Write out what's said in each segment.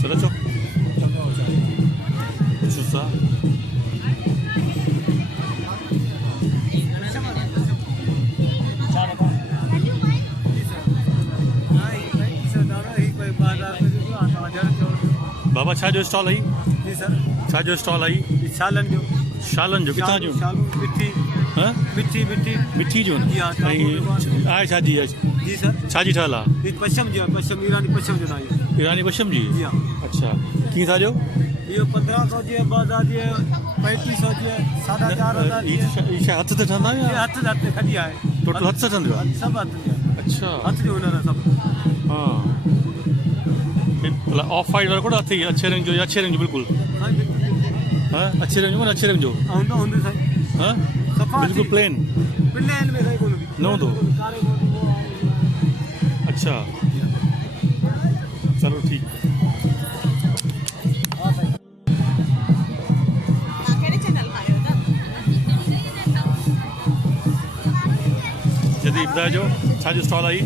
Seracho? Susah. बाबा छा जो स्टॉल आई? जी सर। छा जो स्टॉल आई? शालन जो कितना जो? शालू मिठी। हाँ? मिठी जो जी हाँ, आहे छा जी? जी सर। छा जी ठहियल आहे? पश्चिम जो पश्चिम ईरानी पश्चिम जो ना ये। ईरानी पश्चिम जी? जी हाँ। अच्छा कीअं था जो? ये 1500 जी 2000 जी 3500 जी 4500 जी। ई छा हथ ते ठहंदा ये या हथ खड़ी है टोटल हथ से ठहंदो आहे? सब हथ जी। अच्छा हथ जो हुनर है सब। हाँ भला ऑफ वाइट वाला कोड़ा थी अच्छे रंग जो या अच्छे रंग जो बिल्कुल? हाँ बिल्कुल। हाँ अच्छे रंग जो ना अच्छे रंग जो? हुंदो सही। हाँ सफा बिल्कुल प्लेन प्लेन में सही कोई न हूंदो? अच्छा चलो ठीक है। जल्दी ॿुधाइजो छा जो स्टॉल आई?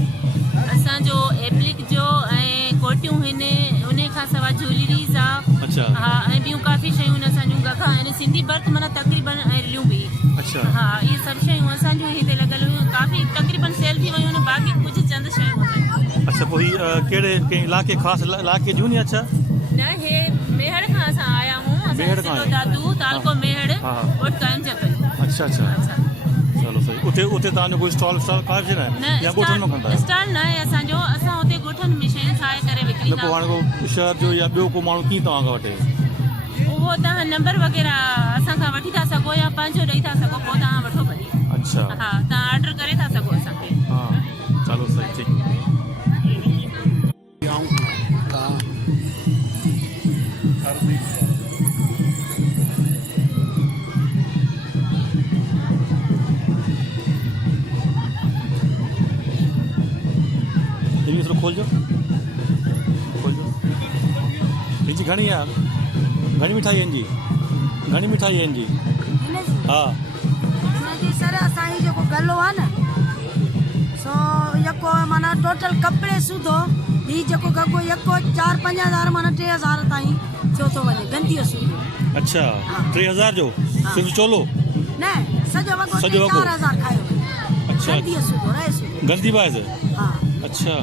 असांजो एप्लिक जो ऐं कोटियूं हिन उन खां सवाइ ज्वेलरीज़ आहे। अच्छा हा ऐं ॿियूं काफ़ी शयूं आहिनि असांजूं गखा आहिनि सिंधी बर्थ माना तक़रीबन ऐं रिलियूं बि। अच्छा हा इहे सभु शयूं असांजूं हिते लॻल हुयूं काफ़ी तक़रीबन सेल थी वियूं आहिनि बाक़ी कुझु चंद शयूं आहिनि। अच्छा पोइ हीअ कहिड़े कंहिं इलाइक़े ख़ासि इलाइक़े जूं नी? अच्छा न हे मेहड़ खां असां आया आहियूं। मेहड़ खां असां दादू तालको मेहड़ हा। वटि काइम जपल। अच्छा अच्छा चलो सही। उते तव्हांजो कोई स्टॉल काफ़ी न आहे या ॻोठनि में कंदा आहियो? स्टॉल न आहे असांजो असां हुते ॻोठनि में शयूं ठाहे करे न विकिणींदा पोइ हाणे को शहर जो या ॿियो को माण्हू कीअं तव्हां खां वठे? उहो तव्हां नंबर वग़ैरह असां खां वठी था सघो या पंहिंजो ॾेई था सघो पोइ तव्हां वठो भली। अच्छा हा तव्हां ऑर्डर करे था सघो असांखे। हाँ चलो सही ठीक। ये थोड़ा खोल जो जी घणी आहे? घणी मिठाई आहिनि जी? घणी मिठाई आहिनि जी? हा हिनजी सर असांजी जेको गलो आहे न सो यको माना टोटल कपिड़े सूधो ही जेको गगो यको 4-5 हज़ार माना 3000 ताईं थियो थो वञे गंदीअ सूधो। अच्छा 3000 जो सिर्फ चोलो? न सॼो वॻो सॼो वॻो? 4000 खायो वञे। अच्छा गंदीअ सूधो रहे सूधो। गंदी बाज़? हा अच्छा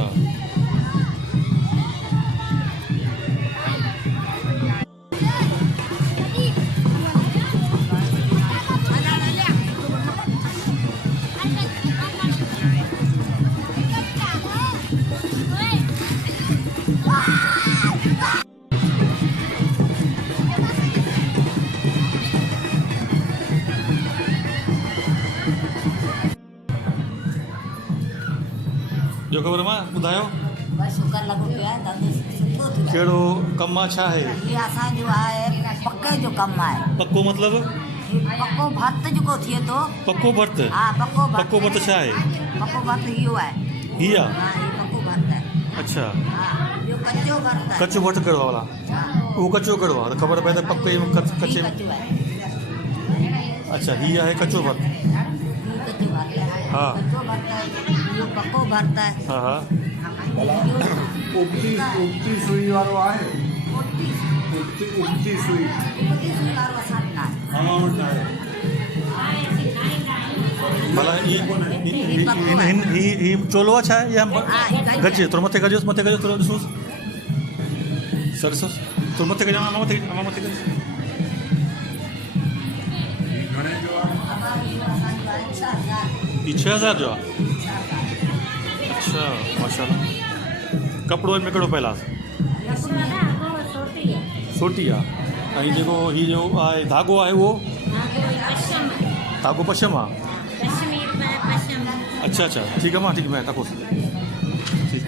जो ख़बर मां ॿुधायो बस शुक्र लगो पिया है दादू सुठो थी कहिड़ो कमु आहे? छा आहे ये असांजो आहे पके जो कमु आहे। पक्को मतिलबु? पको भर्त जेको थिए थो। पक्को भर्त? हा पको भर्त। पक्को भर्त छा आहे? पको भर्त इहो आहे। हीअ हा आहे? ये पको भर्त आहे। अच्छा हा ॿियो कचो भर्त आहे। कचो भर्त कहिड़ो आहे भला? उहो कचो कहिड़ो आहे? त ख़बर पए त पके कचे में। कचो आहे। अच्छा हीअ आहे कचो भर्त? ये कचो भर्त आहे। हा कचो भर्त आहे इहो पको भर्त आहे। हा हा उबती सुई वारो आहे। उबती सुई उबती सुई वारो असां वटि न आहे। हवा वटि आहे। भला ही चोलो आहे छा आहे या गज? थोरो मथे कजोसि मथे कजो थोरो ॾिसोसि सर ॾिसोसि थोरो मथे कजो मथे कजो। घणे जो आहे? ही 6000 जो आहे? अच्छा माशाल्लाह। कपिड़ो हिन में कहिड़ो पयल आहे? सोटी आहे। ऐं जेको हीअ जो आहे धागो आहे उहो? धागो पशम आहे? अच्छा अच्छा ठीक है मां ठीक है तको ठीक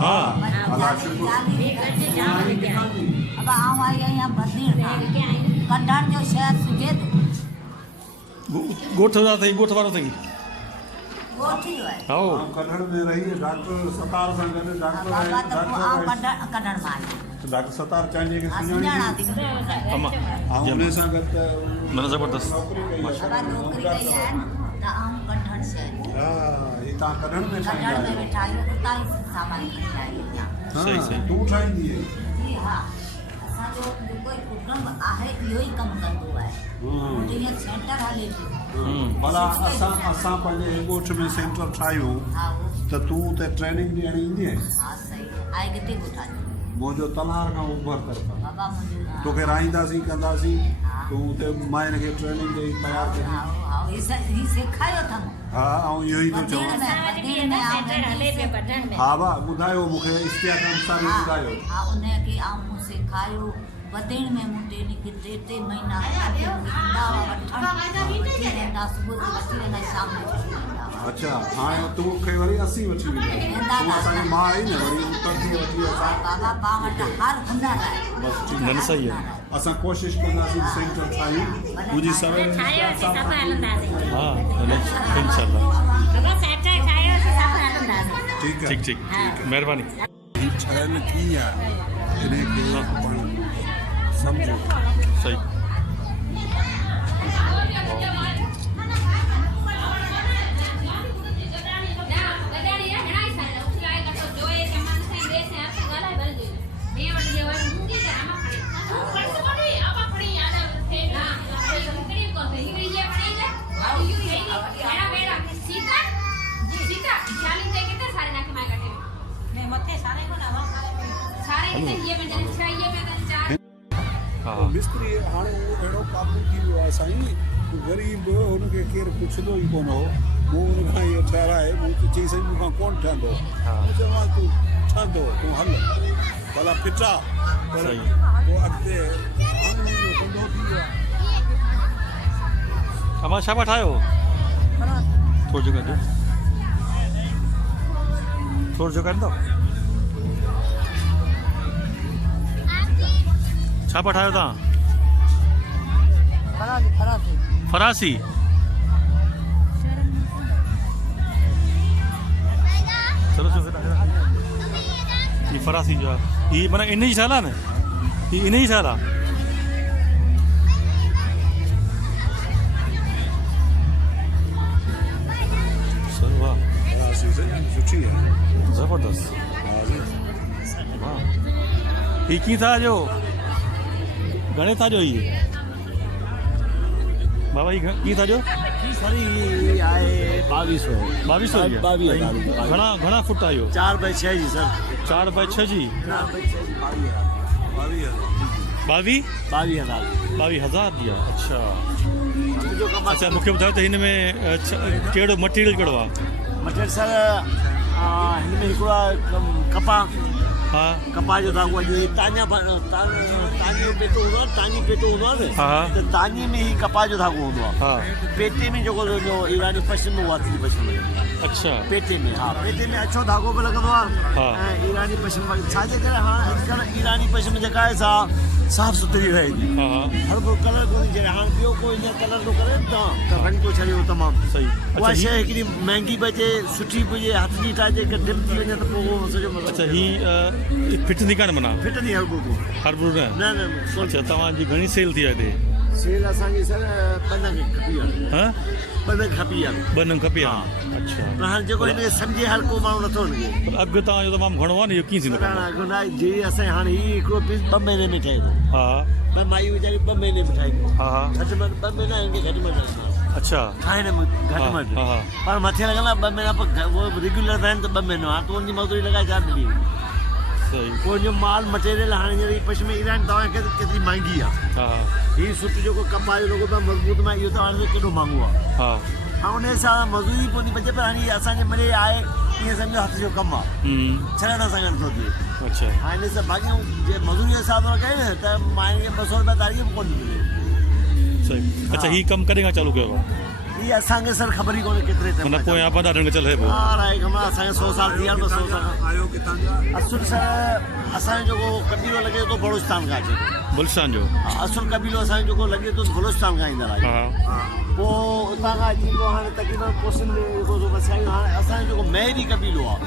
हाँ अब आऊं आई आहियां बदीर कढण जो शहर सुझे थो। गोठ वारो अथई गोठ वारो अथई उहो थी वियो आहे आओ कढण में रही डॉक्टर सतार सां गॾु डॉक्टर बाबा त पोइ आउं कढण मां आई डॉक्टर सतार चांहि खे सुञाणा थी अम्मा ऐं उन सां गॾु त मन ज़बरदस्त नौकिरी कई बाबा नौकिरी कई आहे त आउं कढण से हा ही तव्हां कढण में कढण में ठाहींदा वेठा आहियूं उतां ई सामान खणी आई आहियां सही सही तूं ठाहींदी आहीं जी हा असांजो जेको कुटुंब आहे इहो ई कमु कंदो आहे जीअं सेंटर हले थी भला असां पंहिंजे ॻोठ में सेंटर ठाहियूं हा त तूं त ट्रेनिंग ॾियण ईंदी आहीं हा सही आहे किथे ॻोठायूं मुंहिंजो तलार खां उभर तरफ़ बाबा मुंहिंजो तोखे राईंदासीं कंदासीं हा। तूं हुते माइन खे ट्रेनिंग ॾेई तयारु करी हा हा ही सेखारियो अथमि हा ऐं इहो ई थो वधीक चवां में हले पियो कढण में हा भाउ ॿुधायो मूंखे इश्तिहाक अंसारी ॿुधायो हा उनखे आउं सेखारियो वधण में मूं टे महीना वठी वेंदा सुबुह जो वठी वेंदा शाम जो वठी वेंदा अच्छा हाणे तूं वरी असीं वठी वेंदा तूं असांजी माउ आई न वरी उतर थी वठी असां बाबा पाण वटि हर हुनर आहे बसि ठीकु न न सही आहे असां कोशिशि कंदासीं सेंटर ठाहियूं मुंहिंजी सवेल हाँ इंशाल्लाह ठीकु ठीक ठीक महिरबानी ठहियल थी आहे इनखे पाण सम्झो सही हाँ मिस्त्री हाणे उहो अहिड़ो क़ाबू थी वियो आहे साईं ग़रीब हुनखे केरु पुछंदो ई कोन हो मूं हुनखां इहो ठाराए मूं चई साईं मूंखां कोन ठहंदो मूं चवां तूं ठहंदो तूं हल भला फिटा पर सही। पोइ अॻिते हाणे मुंहिंजो धंधो थी वियो आहे अम्मा छा पिया ठाहियो थोरो जो कंदो थोरो जो कंदो छा पिया ठाहियो तव्हां फरासी चलो ये फरासी जो आहे ये माना इन जी साल आहे न ये इन जी साल आहे सर वाह सुठी आहे ज़बरदस्त वाह ये कीअं था जो घणे था जो ये बाबा ये कीअं था जो सारी आहे 2200 2200 घणा फुट आहे इहो 4x6 जी सर 4x6 जी 22,000 22,000 जी आहे अच्छा मूंखे ॿुधायो त हिन में कहिड़ो मटीरियल कहिड़ो आहे मटेरियल सर हिन में हिकिड़ो आहे कपा हा कपा जो धागो आहे तानी पेटो हूंदो आहे तानी पेटो हूंदो आहे न हा त तानी में ई कपा जो धागो हूंदो आहे हा पेटे में जेको ईरानी पश्चिम में वाती पश्चिम में अच्छा पेटे में हा पेटे में अछो धागो बि लॻंदो आहे हा। ऐं ईरानी पश्चिम छाजे करे हाणे अॼुकल्ह ईरानी पश्चिम जेका आहे सा साफ़ सुथरी रहे थी हा हा हर को कलर कोन्हे जॾहिं हाणे ॿियो कोई हीअं कलर थो करे त रंग थो छॾे तमामु सही उहा अच्छा शइ हिकिड़ी महांगी बि अचे सुठी बि हुजे हथ जी ठाहिजे हिकु डिम थी वञे त पोइ उहो सॼो अच्छा ही फिटंदी कान माना फिटंदी हर को हरबुर न न न अच्छा तव्हांजी घणी सेल थी आहे हिते सेल असांजी सर पन खे खपी आहे हा पन खपी आहे ॿ नंग खपे आहे अच्छा पर हाणे जेको हिनखे सम्झे हर को माण्हू नथो हुनखे पर अघु तव्हांजो तमामु घणो आहे न इहो कीअं थींदो कमु? जी असांजे हाणे हीउ हिकिड़ो पीस 2 महीने में ठहे थो हा पर माई वीचारी 2 महीने में ठाही हा हा घटि में 2 महीना हिनखे घटि में ठाही अच्छा ठाहिण में घटि में हा हा पर मथे लॻंदा 2 महीना पर उहो रेग्युलर आहिनि त 2 महीना हाणे तो उनजी मज़दूरी लॻाए छा मिली सही पोइ जो माल मटेरियल हाणे हींअर ई पश्चिमी ईरान तव्हांखे केतिरी महांगी आहे हा हीउ सुठो जेको कपा जो लॻो पियो मज़बूत में इहो तव्हांखे केॾो महांगो आहे हा ऐं उन हिसाब सां मज़दूरी कोन थी बचे पर हाणे असांजे मिले आहे ईअं सम्झो हथ जो कमु आहे छॾण सां गॾु थो थिए अच्छा हाणे सभु भाॼियूं जे मज़दूरी जे हिसाब सां कयूं न त माइनि खे 200 रुपया तारीख़ बि कोन थी मिले सही अच्छा ही कमु कॾहिं खां चालू कयो आहे हीअ असांखे सर ख़बर ई कोन्हे केतिरे टाइम माना पोइ आपा ॾाढो चल है पोइ हा राइट हमारा असांखे 100 साल थी विया 200 साल आयो किथां जा असुल सर असांजो जेको कबीलो लॻे थो बलोचिस्तान खां अचे बलुस्तान जो असुल कबीलो असांजो जेको लॻे थो बलोचिस्तान खां ईंदड़ आहे हा पोइ उतां खां अची पोइ हाणे तक़रीबन कोसिन में जेको बसि आहियूं हाणे असांजो जेको मेहरी कबीलो आहे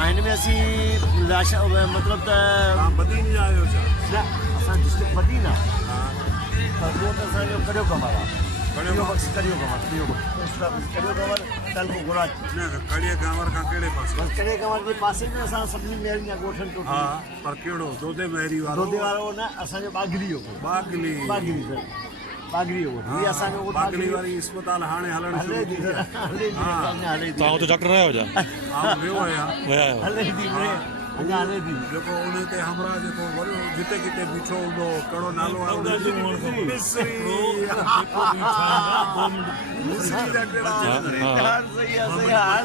ऐं हिन में असीं मतिलबु त तव्हां बदीन जा आहियो छा? न असां डिस्ट्रिक्ट बदीन आहे पर ॿियो त असांजो करियो कमर आहे करियो कमर तलको गुराज न कड़िए गांवर खां कहिड़े पासे? बसि करियो कमर जे पासे में असां सभिनी मेहरिन जा ॻोठनि टोटल हा पर कहिड़ो दोदे मेहरी वारो? दोदे वारो न असांजो बागरी जो बागली बागरी सर बागरी जो हीअ असांजो बागली वारी अस्पताल हाणे हलण हले शुरू थी थी सर हले थी हले थी तव्हां हुते डॉक्टर आहियो छा? हा वियो आहियां विया आहियो? हले थी अञा हले थी जेको उन ते हमरा जेको वॾो जिते किथे बीठो हूंदो कहिड़ो नालो आहे मिस्री मिस्री जा कहिड़ा यार सही आहे सही आहे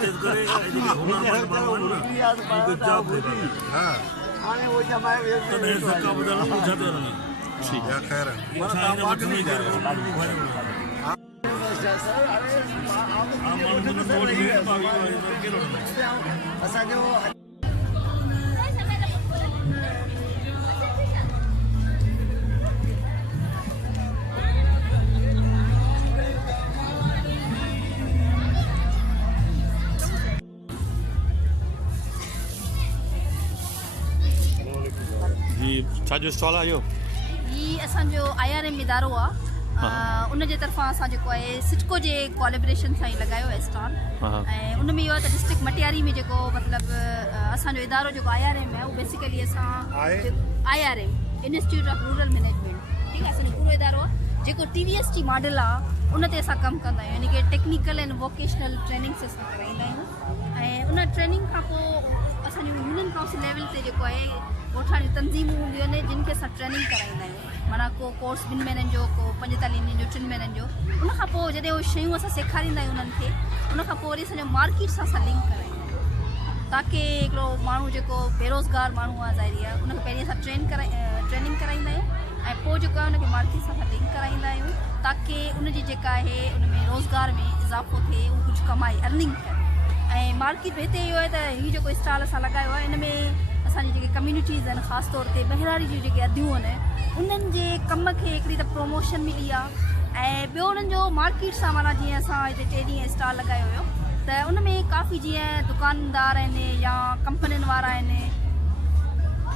हा हाणे वो जमाए ठीकु या ख़ैर पर तव्हां बागली जा असांजो जी छा जो स्टॉल आहे इहो? ही असांजो IRM इदारो आहे उन जे तरफ़ां असां जेको आहे सिटको जे कोलेबरेशन सां ई लॻायो आहे स्टॉल ऐं उन में इहो आहे त डिस्ट्रिक्ट मटियारी में जेको मतिलबु असांजो इदारो जेको IRM आहे उहो बेसिकली असां IRM institute of rural management ठीकु आहे असांजो पूरो इदारो आहे जेको TVST मॉडल आहे उन ते असां कमु कंदा आहियूं यानी कि टेक्निकल एंड वोकेशनल ट्रेनिंग्स असां कराईंदा आहियूं ऐं उन ट्रेनिंग खां पोइ असांजो यूनियन काउंसिल लेवल ते जेको आहे ॻोठाणी तंज़ीमूं हूंदियूं आहिनि जिन खे असां ट्रेनिंग कराईंदा आहियूं माना को कोर्स 2 महीननि जो को 45 ॾींहंनि जो 3 महीननि जो उनखां पोइ जॾहिं उहे शयूं असां सेखारींदा आहियूं उन्हनि खे उनखां पोइ वरी असांजो मार्केट सां असां लिंक कराईंदा आहियूं ताकी हिकिड़ो माण्हू जेको बेरोज़गार माण्हू आहे ज़ाहिरी आहे उनखे पहिरीं असां ट्रेनिंग कराईंदा आहियूं ऐं पोइ जेको आहे उनखे मार्केट सां असां लिंक कराईंदा आहियूं ताकी उनजी जेका आहे उन में रोज़गार में इज़ाफ़ो थिए उहो कुझु कमाए अर्निंग करे ऐं मार्केट हिते इहो आहे त हीउ जेको स्टॉल असां लॻायो आहे इन में असांजी जेके कम्यूनिटीज़ आहिनि ख़ासि तौर ते बहिराड़ी जी जेके अदियूं आहिनि उन्हनि जे कम खे हिकिड़ी त प्रमोशन मिली आहे ऐं ॿियो उन्हनि जो मार्केट सां माना जीअं असां हिते 3 ॾींहं स्टॉल लॻायो हुयो त उन में काफ़ी जीअं दुकानदार आहिनि या कंपनियुनि वारा आहिनि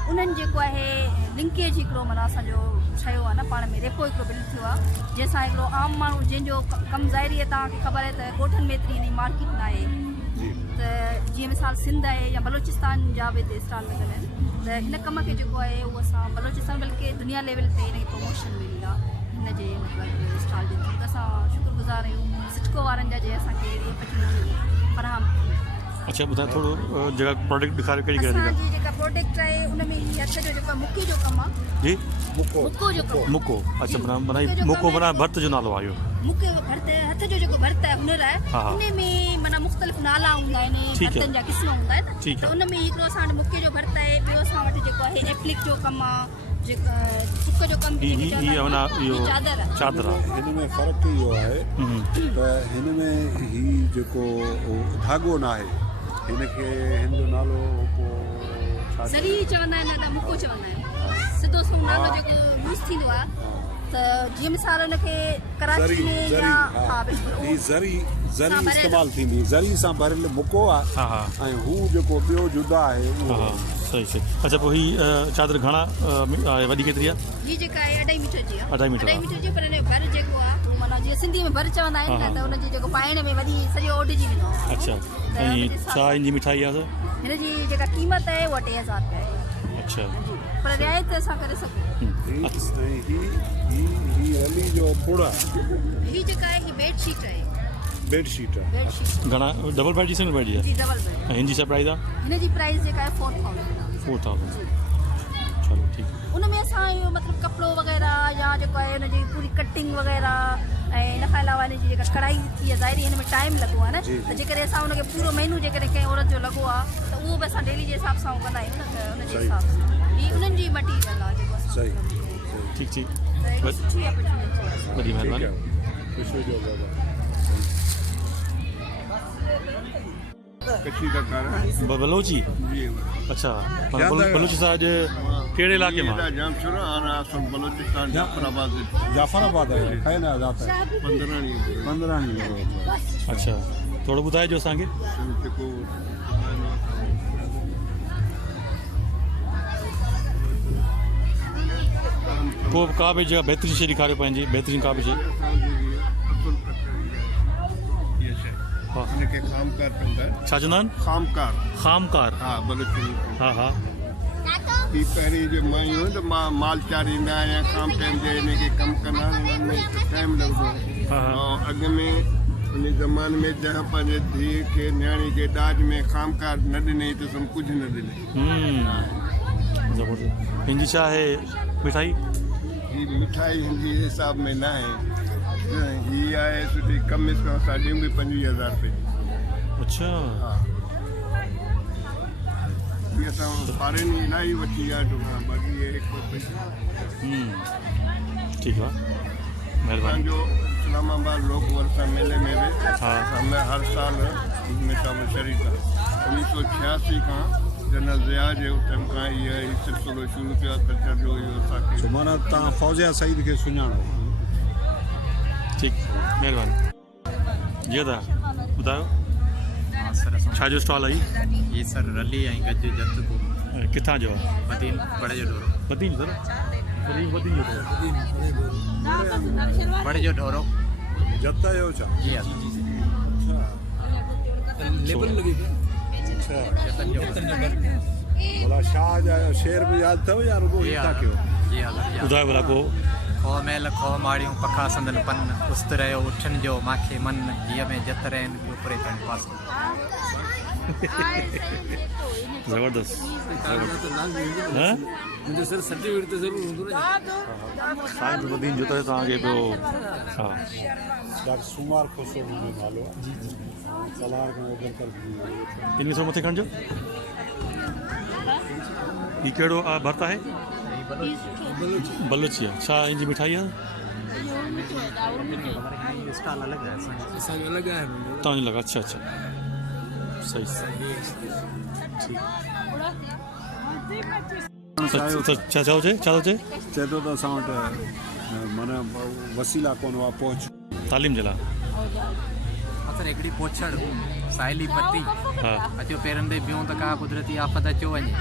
उन्हनि जेको आहे लिंकेज हिकिड़ो माना असांजो ठहियो आहे न पाण में रेपो हिकिड़ो बिल्ड थियो आहे जंहिंसां हिकिड़ो आम माण्हू जंहिंजो कमु ज़ाहिरी आहे तव्हांखे ख़बर आहे त ॻोठनि में एतिरी हिन मार्केट न आहे त जीअं मिसाल सिंध आहे या बलोचिस्तान जा बि हिते स्टॉल लॻल आहिनि त हिन कम खे जेको आहे उहो असां बलोचिस्तान बल्कि दुनिया लेवल ते हिनखे प्रमोशन मिली आहे हिन जे मतिलबु स्टॉल जे थ्रू त असां शुक्रगुज़ार आहियूं सिटको वारनि जा जे असांखे अहिड़ी अपॉर्चुनिटी फराहम अच्छा ॿुधायो थोरो जेका प्रोडक्ट ॾेखारियो कहिड़ी कहिड़ी असांजी जेका प्रोडक्ट आहे उन में हीअ हथ जो जेको मुकी जो कमु आहे जी मुको जो कमु मुको अच्छा माना मुको माना भर्त जो नालो आहे इहो मुके भर्त हथ जो जेको भर्त आहे हुनर आहे उन में माना मुख़्तलिफ़ नाला हूंदा आहिनि भर्तनि जा क़िस्म हूंदा आहिनि त उन में हिकिड़ो असां वटि मुके जो भर्त आहे ॿियो असां वटि जेको आहे एप्लिक जो कमु आहे जेको सुक जो कमु चादर आहे हिन में फ़र्क़ु इहो आहे त हिन में ही जेको धाॻो न आहे हिनखे हिन जो नालो ज़री चवंदा आहिनि न मुको चवंदा आहिनि सिधो सो नालो जेको यूज़ थींदो आहे त जीअं मिसाल हुनखे कराची में या हा बिल्कुलु ज़री इस्तेमालु थींदी ज़री सां भरियल मुको आहे ऐं हू जेको ॿियो जुदा आहे उहो सही सही अच्छा पोइ हीअ चादर घणा वॾी केतिरी आहे? हीअ जेका आहे 2.5 मीटर जी आहे 2.5 मीटर जी पर हिन जो भर जेको आहे उहो माना जीअं सिंधी में भर चवंदा आहिनि न त हुनजी जेको पाइण में वरी सॼो ओढिजी वेंदो आहे अच्छा ऐं छा हिनजी मिठाई आहे हिन जी जेका क़ीमत आहे उहा 3000 रुपया आहे अच्छा पर रियायत असां करे सघूं ही अली जो पुड़ हीअ जेका आहे हीअ बेडशीट आहे बेडशीट आहे घणा डबल बेड जी सिंगल बेड जी आहे जी डबल बेड ऐं हिन जी छा प्राइस आहे? हिन जी प्राइस जेका आहे 4000 चलो ठीकु उन में असां इहो मतिलबु कपिड़ो वग़ैरह या जेको आहे हुनजी पूरी कटिंग वग़ैरह ऐं इन खां अलावा हिन जी जेका कढ़ाई थी आहे ज़ाहिरी हिन में टाइम लॻो आहे न त जेकॾहिं असां हुनखे पूरो महीनो जेकॾहिं कंहिं औरत जो लॻो आहे त उहो बि असां डेली जे हिसाब सां कंदा आहियूं न त हुनजे हिसाब सां हीअ उन्हनि जी मटीरियल आहे जेको असां ठीकु ठीकु त हिकु सुठी अपॉर्चुनिटी आहे वॾी महिरबानी कच्ची का कारण बलोची जी अच्छा बलोची सां अॼु कहिड़े इलाइक़े मां जाम शुरू आना असम बलोचिस्तान जाफराबाद है ना जाता है 15 अच्छा थोरो ॿुधाइजो असांखे पोइ का बि जगह बहितरीन शइ ॾेखारियो पंहिंजी बहितरीन का बि शइ हा इनके खामकार कंदा छा चवंदा आहिनि खामकार हा बलोची हा हा ही पहिरीं जो मायूं त माल चारींदा या खाम टाइम जे इनके कमु कंदा हुननि में टाइम लॻंदो हा हा ऐं अॻ में उन ज़माने में जंहिं पंहिंजे धीउ खे न्याणी खे ॾाज में खामकार न ॾिनई त सभु कुझु न ॾिनई ज़बरदस्त हिनजी छा आहे मिठाई ही मिठाई हिंदी हिसाब में न आहे ही आहे सुठी कम से कम असां ॾियूं बि 25,000 रुपए अच्छा हा ही असां ॿारनि इलाही वठी आहे दुकान बाक़ी ये हिकु ठीकु आहे महिरबानी असांजो इस्लामाबाद लोक वर्षा मेले में बि हा हमें हर साल में शरीक आहे 1986 खां जनरल ज़िया जे टाइम खां इहो सिलसिलो शुरू थियो आहे कल्चर जो इहो असांखे माना तव्हां फौजिया सईद खे सुञाणो ठीकु महिरबानी जीअं त ॿुधायो छा जो स्टॉल आहे ये सर रली ऐं गज जतपुर किथां जो आहे बदीन बड़े जो ढोरो बदीन सर बदीन जो बड़े जो ढोरो जत्ता जो छा जी हाँ लेबल लगी भला शाह जा शेर बि यादि अथव या रुगो हिता कयो जी हाँ ॿुधायो भला को खो मेल खो माड़ियूं पखा संदन पन उस्त रहियो उठनि जो माखे मन हीअ में जत रहनि उपरे ताईं पास ज़बरदस्त मुंहिंजो सर सर्टिफिकेट त ज़रूरु हूंदो न साइंस बदीन जो त तव्हांखे पियो हा डॉक्टर सुमार खोसो मुंहिंजो नालो आहे जी सलार खां ओभर कर इन में थोरो मथे खणिजो ही कहिड़ो भर्ता आहे बलोची आहे छा हिनजी मिठाई आहे स्टॉल अलॻि आहे असांजो अलॻि आहे तव्हांजो लॻा अच्छा अच्छा सही छा चओ चए छा थो चए चए थो त असां वटि माना वसीला कोन हुआ पहुच तालीम जे लाइ असां हिकिड़ी पोछड़ साहिली पती हा अचो पेरनि ते बिहूं त का कुदरती आफ़त अचो वञे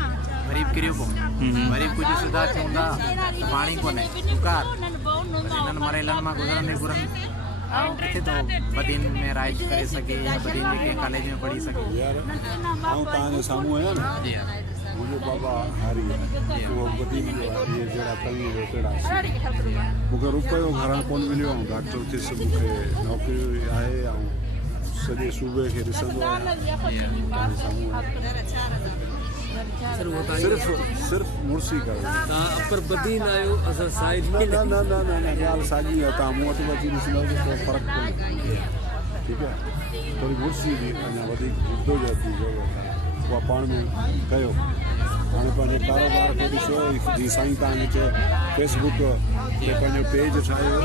वरी बि किरियो पोइ वरी बि कुझु सुधार थियूं था त पाणी कोन्हे दुकार हिननि मरेलनि मां गुज़रंदे घुरनि ऐं किथे थो बदीन में राइज करे सघे या बदीन में कंहिं कॉलेज में पढ़ी सघे यार ऐं तव्हांजे साम्हूं आहियां न जी हा मुंहिंजो बाबा हारी आहे उहो वधीक जो आहे इहे जहिड़ा तंगी जो कहिड़ा मूंखे रुपयो घरां कोन मिलियो ऐं डॉक्टर थियुसि मूंखे नौकिरी आहे ऐं सॼे सूबे खे ॾिसंदो आहियां सिर्फ़ु मुड़सी कयो तव्हां अपर बदीन आहियो असां साइड न न न न न न ॻाल्हि साॻी आहे तव्हां मूं वटि अची ॾिसंदव त को फ़र्क़ु कोन्हे ठीकु आहे थोरी मुड़सी जी अञा वधीक मुद्दो जो थी वियो उहा पाण में कयो हाणे पंहिंजे कारोबार खे ॾिसो जीअं साईं तव्हांखे चयो फेसबुक ते पंहिंजो पेज ठाहियो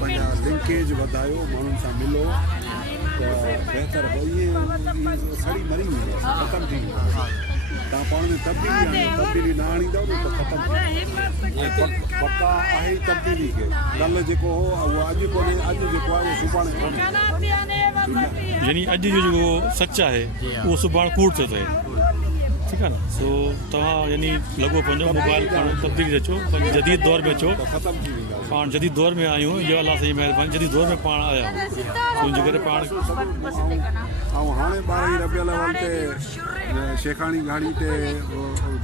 पंहिंजा लिंकेज वधायो माण्हुनि सां मिलो त बहितर इहे सड़ी मरी वेंदी ख़तमु थी वेंदी तव्हां पाण में तब्दीली न आणींदव न त ख़तमु पका आहे ई तब्दीली खे कल्ह जेको हो उहो अॼु कोन्हे अॼु जेको आहे उहो सुभाणे कोन्हे यानी अॼु जो जेको सच आहे उहो सुभाणे कूड़ थो थिए ठीकु आहे न सो तव्हां यानी लॻो पंहिंजो मोबाइल खणो तब्दीली अचो पंहिंजे जदीद दौर में अचो ख़तमु थी वेंदा पाण जदीद दौर में आहियूं इहा अलाह साईं महिरबानी जदीद दौर में पाण आया आहियूं हुनजे करे पाण ऐं हाणे 12 रबियल अवल ते शेखाणी घाड़ी ते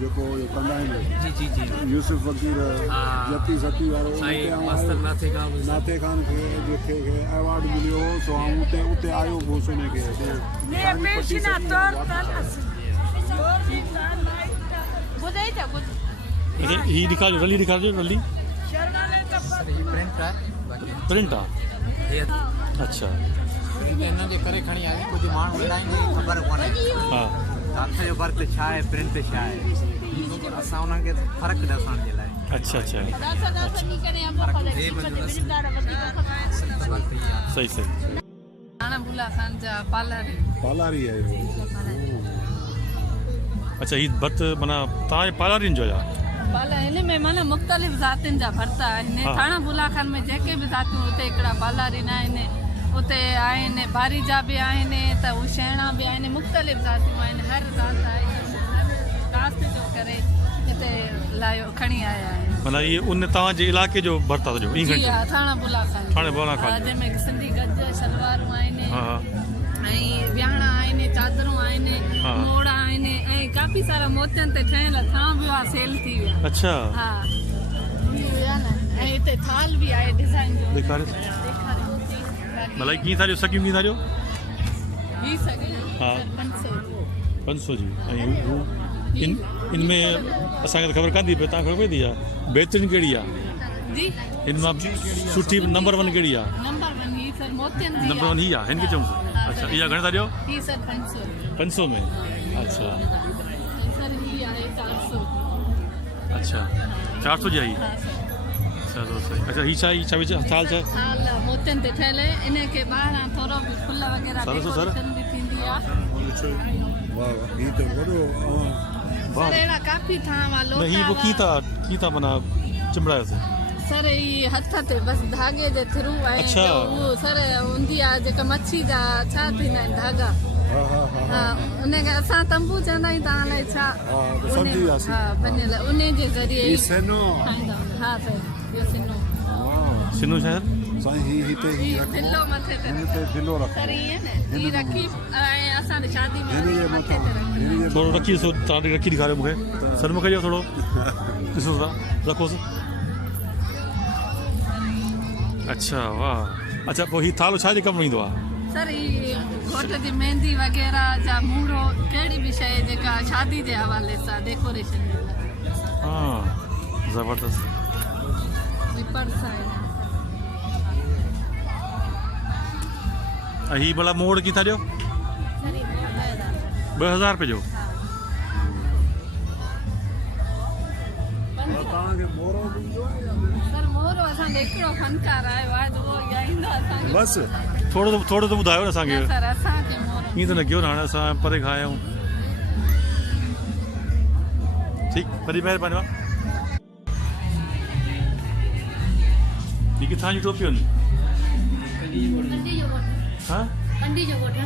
जेको कंदा आहिनि यूसुफ फ़कीर जती सती वारो नाते खान खे जेके अवॉर्ड मिलियो हो सो उते आयो हुउसि हुनखे ही ॾेखारियो रली ॾेखारिजो रली प्रिंट आहे अच्छा हिन जे करे खणी आई कुझु माण्हू अहिड़ा आहिनि ख़बर कोन्हे हा हथ जो बर्त छा आहे प्रिंट छा आहे असां उन्हनि खे फ़र्क़ु ॾसण जे लाइ अच्छा अच्छा सही सही थाना बुला खान जा पालारी पालारी है अच्छा ही भर्त माना तव्हांजे पालारीन जो आहे पाला हिन में माना मुख़्तलिफ़ ज़ातियुनि जा भर्त आहिनि थाना बुला खान में जेके बि ज़ातियूं उते हिकिड़ा पालारीन आहिनि उते आहिनि बारी जा बि आहिनि त उहे शहिणा बि आहिनि मुख़्तलिफ़ ज़ातियूं आहिनि हर ज़ात आहे कास्ट जो करे हिते लायो खणी आया आहिनि माना इहे उन तव्हांजे इलाइक़े जो भर्त आहे सॼो ईअं जी हा थाना बुला खान थाणे बुला खान जंहिंमें सिंधी गज शलवारूं आहिनि हा ऐं विहाणा आहिनि चादरूं आहिनि मोड़ा आहिनि ऐं काफ़ी सारा मोतियनि ते ठहियल थां बि आहे सेल थी विया अच्छा हा ऐं हिते थाल बि आहे डिज़ाइन जो ॾेखारे भलाई कीअं था ॾियो सकियूं कीअं था ॾियो ही सॻे हा 500 जी ऐं हू इनमें असांखे त ख़बर कान थी पए तव्हांखे ख़बर पई थी आहे बहितरीन कहिड़ी आहे जी हिन मां सुठी नंबर 1 कहिड़ी आहे नंबर 1 ही सर मोतियनि जी नंबर 1 ही आहे हिन खे चऊं अच्छा इहा घणे था ॾियो ही सर 500 में अच्छा सर ही आहे 400 अच्छा 400 जी आई चलो सही अच्छा ही छा विच थाल छा थाल मोतियनि ते ठहियल इन खे ॿाहिरां थोरो बि फुल वग़ैरह डेकोरेशन बि थींदी आहे वाह ये तो वॾो सर अहिड़ा काफ़ी थां न ही लोटा वो कीअं था माना चिंबड़ायोसीं सर ही हथ ते बसि धागे जे थ्रू आहे अच्छा। उहो सर हूंदी आहे जेका मच्छी जा छा थींदा आहिनि धागा हा उनखे असां तंबू चवंदा आहियूं तव्हां लाइ छा तो समझी वियासीं। हा बनियल उन जे ज़रिए ये सेनो ठाहींदा आहियूं। हा सर इहो सिनो सिनू शहर साईं ही हिते ही ही दिलो मथे ते हिन ते दिलो रखो सर ईअं न ही रखी ऐं असां शादी में हिन जे मथे ते रखी थोरो रखी ॾिसो तव्हां रखी ॾेखारियो मूंखे सर मूंखे ॾियो थोरो ॾिसो था रखोसि अच्छा वाह अच्छा पोइ ही थालो छाजे कमु ईंदो आहे सर ही घोट जी मेहंदी वग़ैरह जा मूड़ो कहिड़ी बि शइ जेका शादी जे हवाले सां डेकोरेशन जे लाइ हा ज़बरदस्त पर्स आहे ऐं ही भला मोड़ कीअं था ॾियो 2000 रुपए जो तव्हांखे मोरो ॾींदो सर मोरो असांजो हिकिड़ो फनकार आयो आहे त उहो ॻाईंदो असांखे बस थोरो त ॿुधायो न असांखे सर असांखे मोरो ईअं त न कयो न हाणे असां परे खां आया आहियूं ठीकु वॾी महिरबानी आहे ही किथां जी टोपियूं आहिनि हा कंडी जो गोठ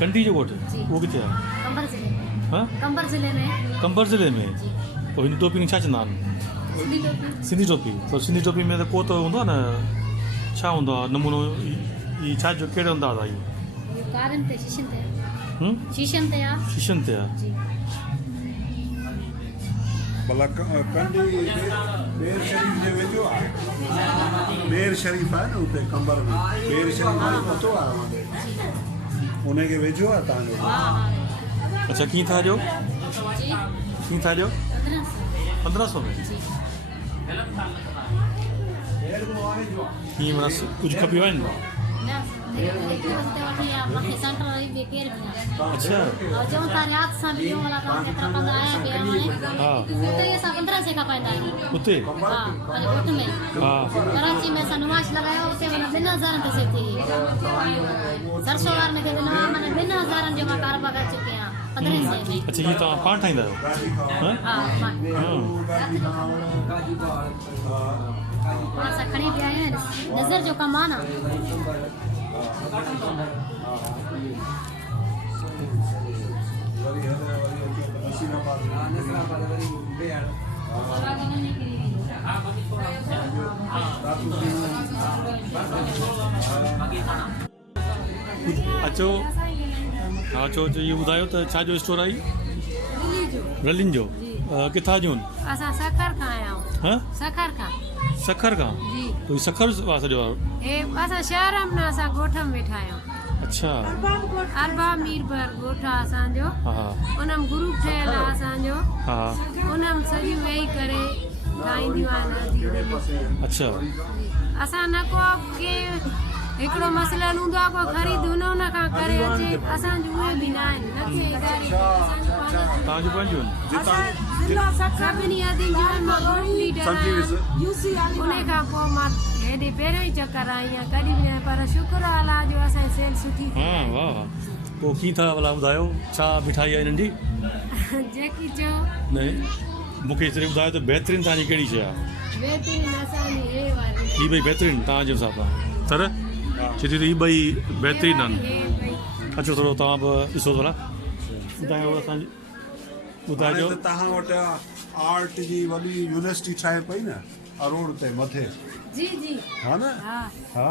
कंडी जो ॻोठु उहो किथे आहे कंबर जिले में हा कंबर जिले में कंबर ज़िले में पोइ हिन टोपी खे छा चवंदा आहिनि सिंधी टोपी सिंधी टोपी पर सिंधी टोपी में त को त हूंदो आहे न छा हूंदो आहे नमूनो ही छा जो कहिड़े अंदाज़ आहे ये कारन ते शीशन ते इहो शीशन ते आ शीशनि ते आहे जी भला कंडी बेर शरीफ़ जे वेझो आहे बेर शरीफ़ आहे न उते कंबर में बेर शरीफ़ आहे पतो आहे उनखे वेझो आहे तव्हांजो अच्छा कीअं था ॾियो जी कीअं था ॾियो 1500 में हीअं माना कुझु खपियो आहिनि ना एक हफ्ते वठी आ मथे सेंटर रही बे केर भी अच्छा और जो तारे हाथ सा भी वाला काम केतरा पंद आया के हमारे हा तो ये सा 15 से का पाएंदा है उते हां अने कोट में हा कराची में सा नुमाश लगाया उसे वाला 2000 पे से थी सरसोवार में के नवा माने 2000 जो का कारबा कर चुके हैं 15 से में अच्छा हीअं तव्हां पाण ठाहींदा आहियो हां हां हां सा खड़ी भी आए हैं नजर जो कमाना अचो हा अचो इहो ॿुधायो त छा जो स्टोर आई रलिन जो किथां जूं असा सखर का आया हूं हां सखर का सखर खां जी तो सखर वा सॼो ए असा शहर में असा गोठम वेठा आयो अच्छा अरबा मीरबर गोठा असांजो हा हा उनम ग्रुप ठहियल आहे असांजो हा उनम सॼी वेही करे ॻाईंदियूं आहिनि अच्छा असां न को के हिकिड़ो मसइलो हूंदो आहे को ख़रीद हुन खां करे अचे असांजो उहे बि न आहिनि तव्हांजूं पंहिंजूं सभिनी आदियुनि जो मां लीडर उन खां पोइ मां हेॾे पहिरियों ई चकर आई आहियां कॾहिं बि न पर शुक्र आहे अलाह जो असांजी सेल सुठी थी हाँ वाह पोइ कीअं था भला ॿुधायो छा मिठाई आहे नंढी जेकी चओ न मूंखे सिर्फ़ु ॿुधायो त बहितरीनु तव्हांजी कहिड़ी शइ आहे बहितरीनु असांजी हे वारी हीअ ॿई बहितरीनु तव्हांजे हिसाब सां तर चए थी त हीअ ॿई बहितरीनु आहिनि अचो थोरो तव्हां बि ॾिसो थोरा ॿुधायो असांजी ॿुधाइजो हाणे त तव्हां वटि आर्ट जी वॾी यूनिवर्सिटी ठहे पई न अरोड़ ते मथे जी जी हा न हा हा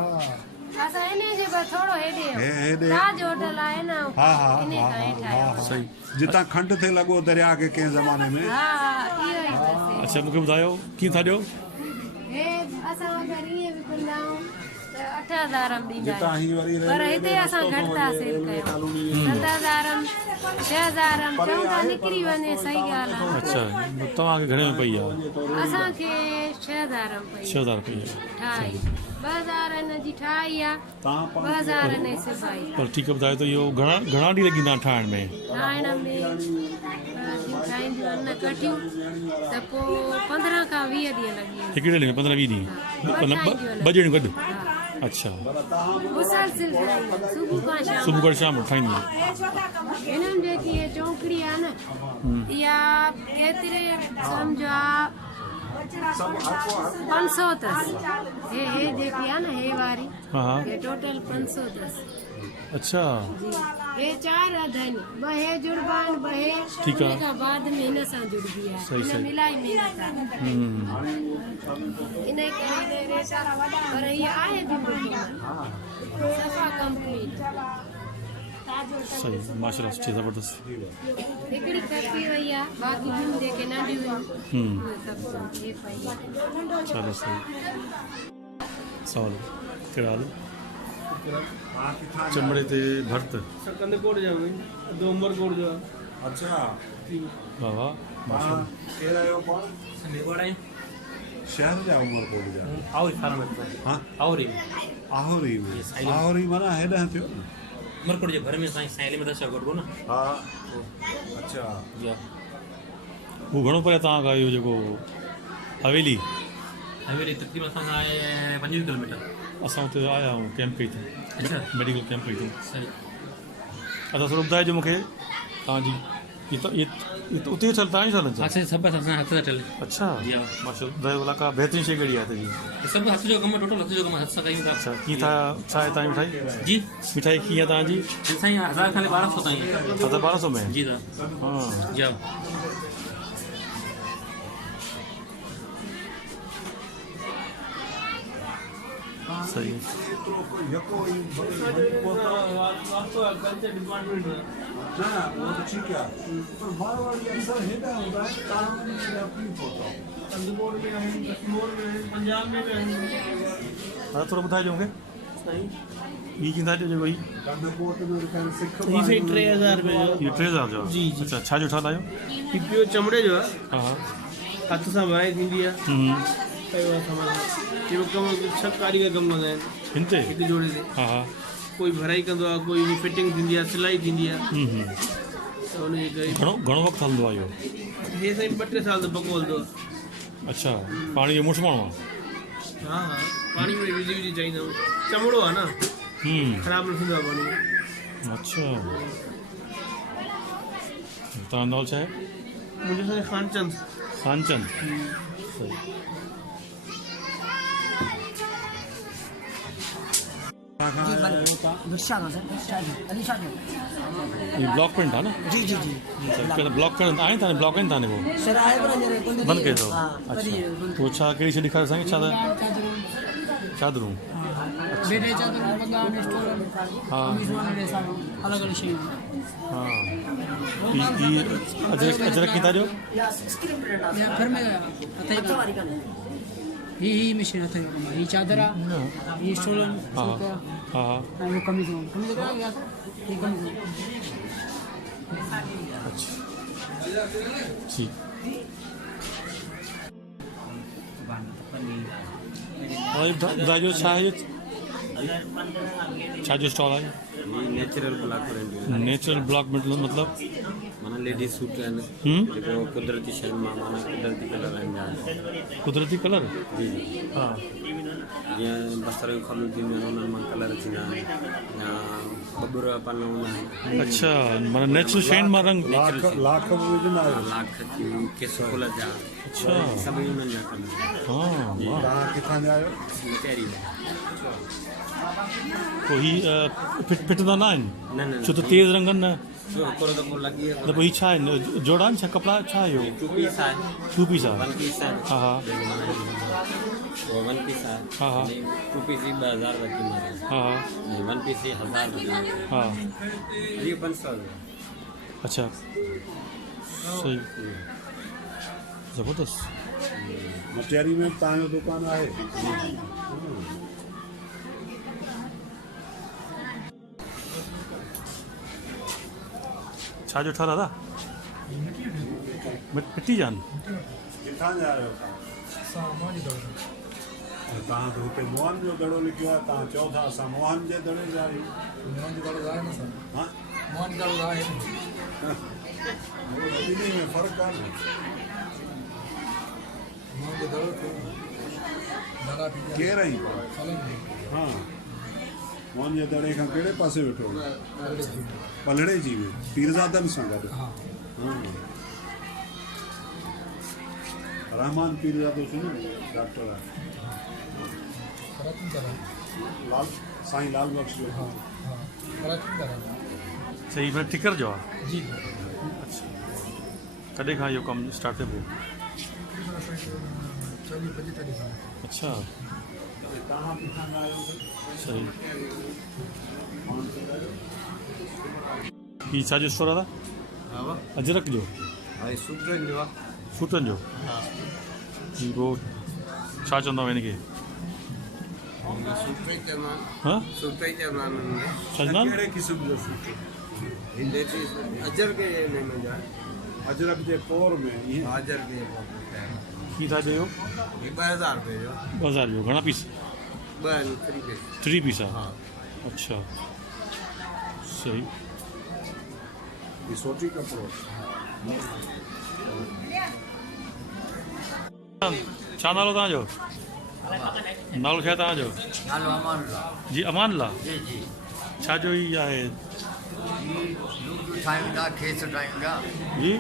असां इने जे बस थोरो हेॾे ताज होटल आहे न हा हा इने हा खां हेठि आहियो हा सही जितां खंड थिए लॻो दरिया खे कंहिं ज़माने में हा इहो ई बस अच्छा मूंखे ॿुधायो कीअं था ॾियो हे असां अगरि ईअं विकिणंदा आहियूं त 8000 ॾींदा जितां ही वरी आहियूं पर हिते असां घटि था सेल कयूं 7000 6000 चऊं था निकिरी वञे सही ॻाल्हि आहे अच्छा तव्हांखे घणे में पई आहे असांखे 6000 पई 6000 रुपये ठाही 2000 हिन जी ठाही आहे 2000 हिन जी सिबाई पर ठीकु आहे ॿुधायो त इहो घणा ॾींहं लॻंदा ठाहिण में ठाहिण में ठाहींदियूं आहिनि कटियूं त पोइ 15 खां 20 ॾींहं लॻी वेंदा हिकिड़े ॾींहं 15-20 ॾींहं ॿ ॾींहं गॾु अच्छा मुसलसिल सुबुह खां शाम सुबुह खां शाम ठाहींदी हिननि जेकी इहा चौकड़ी आहे न इहा केतिरे सम्झो 500 अथसि हे जेकी आहे न हे वारी हे टोटल 500 अथसि अच्छा हे 4 अध आहिनि 2 हे जुड़बा आहिनि 2 हे ठीकु आहे हिन खां बाद में हिन सां जुड़बी आहे सही हिन सही मिलाई महिनत आहे इन करे रेट पर हीअ आहे बि मुकमल सफ़ा कंप्लीट सही माशाल्लाह सुठी ज़बरदस्त हिकिड़ी कपी वई आहे बाक़ी ॿियूं जेके नंढियूं आहिनि उहे सभु हे पई आहे चलो सही सवाल कहिड़ा हाल चमड़े ते भर्त कंदकोट जा दो उमरकोट जो अच्छा वाह वाह माशाल्लाह केरु आयो पाण शहर जा उमरकोट जा आहुरी फार्म हाँ आहुरी आहुरी आहुरी माना हेॾां थियो उमरकोट जे घर में साईं साईं अलीमदद शाह गॾु न हा अच्छा हू घणो परे तव्हां खां इहो जेको हवेली हवेली तक़रीबन असां आहे 25 किलोमीटर असां हुते आया आहियूं कैंप कई अथऊं अच्छा मेडिकल कैंप कई अथऊं सही अच्छा थोरो ॿुधाइजो मूंखे तव्हांजी उते ई तव्हां ई सालनि अच्छा सभु असां हथ सां ठहियल अच्छा जी हा माशाल्लाह ॿुधायो भला का बहितरीनु शइ कहिड़ी आहे हिते जी सभु हथ जो कमु टोटल हथ जो कमु हथ सां कयूं था अच्छा कीअं था छा आहे तव्हांजी मिठाई जी मिठाई कीअं आहे तव्हांजी साईं 1000 खाली 1200 ताईं 1200 में जी सर हाँ जी सही हाँ थोड़ा ॿुधाइजो मूंखे ॿी कीअं था ॾिजो भई ये 3000 रुपए जो इहो 3000 जो जी जी अच्छा छा जो ठहंदा आहियो पियो चमड़े जो आहे हा हा हथ सां बुनाई थींदी आहे कयो आहे सामान इहो कमु 6 कारीगर कमु कंदा आहिनि हिन ते हिकु जोड़े ते हा हा कोई भराई कंदो आहे कोई फिटिंग थींदी आहे सिलाई थींदी आहे त हुनजे करे घणो वक़्तु हलंदो आहे इहो हे साईं 2-3 साल त पको हलंदो आहे अच्छा पाणी जो मुड़ुसु माण्हू आहे हा हा पाणी में विझी चाहींदा आहियूं चमड़ो आहे न ख़राबु न थींदो आहे पाणी अच्छा तव्हां नालो छा आहे मुंहिंजो साईं खानचंद खानचंद सही ये ब्लॉक प्रिंट है ना जी जी जी ब्लॉक करण आए था ब्लॉक आहिनि तव्हां को सर आहे पर बंदि कयो अथव अच्छा पोइ छा कहिड़ी शइ ॾेखारियो असांखे छा चादरूं बेटे चादरूं बगान स्टोर हा अलॻि अलॻि शयूं हा ई अजरक किथां ॾियो घर में अथई ही मशीन अथई ही चादर आहे ही स्टोर हा हा ऐं वो कमीज़ ही कमीज़ अच्छा ठीक ॿुधाइजो छा आहे छा जो स्टॉल आहे natural block print natural block मतलब माना लेडीज सूट आहिनि जेको कुदरती शइ मां माना कुदरती कलर आहिनि कुदरती कलर जी हाँ जीअं बसर जूं खलूं थींदियूं आहिनि उन्हनि मां कलर थींदा आहिनि या बबूर जा पन हूंदा आहिनि अच्छा माना नेचुरल शइ मां रंग लाख बि विझंदा आहियो लाख थी किसोल जा अच्छा सभई उन्हनि जा कलर हाँ वाह तव्हां किथां जा आहियो पहिरीं पोइ ही फिटंदा न आहिनि न न छो त तेज़ रंगनि न हिकिड़ो दफ़ो लॻी वियो त पोइ ही छा आहिनि जोड़ा आहिनि छा कपिड़ा छा आहे इहो टू पीस आहे टू पीस आहे वन पीस आहे हा हा वो वन पीस आहे हा हा टू पीस ही 2000 रुपये क़ीमत आहे हा हा ऐं वन पीस ही 1000 रुपये हा ये 500 अच्छा सही ज़बरदस्त मटियारी में तव्हांजो दुकानु आहे छा जो ठा दादा मिट्टी जान किथां जा आहियो तव्हां त हुते मोहन जो दड़ो लिखियो आहे तव्हां चओ था असां मोहन जे दड़े जा आहियूं हा ॿिन्ही में फ़र्क़ु कान्हे केरु आई हा मोहन जे दड़े खां कहिड़े पासे वेठो पलड़े जी में पीरज़ादनि सां गॾु हा रहमान पीरज़ादो सुनो डॉक्टर आहे लाल साईं लाल बख्श जो सही मैं टिकर जो आहे अच्छा कॾहिं खां इहो कमु स्टार्ट थिए पोइ अच्छा तव्हां किथां जा आहियो सही ही छा जो स्टोर आहे दादा अजरक जो सूटनि जो आहे सूटनि जो ही पोइ छा चवंदा हिन खे सूट ई चवंदा हाँ सूट ई चवंदा आहिनि छा चवंदा कहिड़े क़िस्म जो सूट अजर के नेम जा अजरक जे कोर में ईअं अजर के ही छा चयो 2000 रुपये जो 2000 जो घणा पीस 3 पीस 3 पीस आहे हाँ अच्छा सही ये सोटी कपिड़ो छा नालो तव्हांजो नालो छा आहे तव्हांजो नालो अमान जी अमानला जी जी छा जो ही आहे ठाहींदा खेस ठाहींदा जी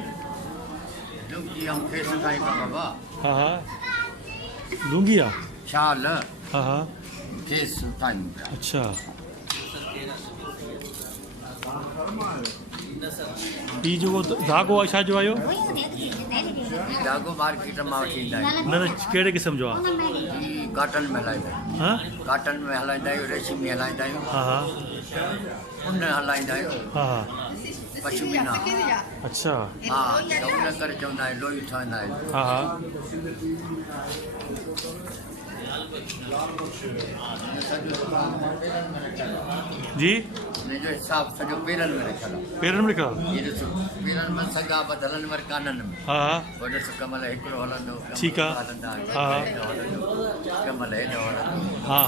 लुंगी हम खेस ठाहींदा बाबा हा हा लुंगी आहे शाल हा हा खेस ठाहींदा अच्छा ही जेको धागो आहे छा जो आहे इहो धागो मार्केट मां वठी ईंदा आहियूं न न कहिड़े क़िस्म जो आहे कॉटन में हलाईंदा आहियूं हा कॉटन में हलाईंदा आहियूं रेशमी में हलाईंदा आहियूं हा हा उन हलाईंदा आहियूं हा हा पशमीना अच्छा हा त उन करे चवंदा आहियूं लोई ठहंदा आहियूं हा हा जी हिनजो हिसाबु सॼो पेरनि में रखियलु आहे पेरनि में लिखियल इहे ॾिसो पेरनि में सॻा बद हलनि वरी काननि में हा हा वॾो कमल हिकिड़ो हलंदो ठीकु आहे हलंदा हा कमल हेॾो हलंदो हा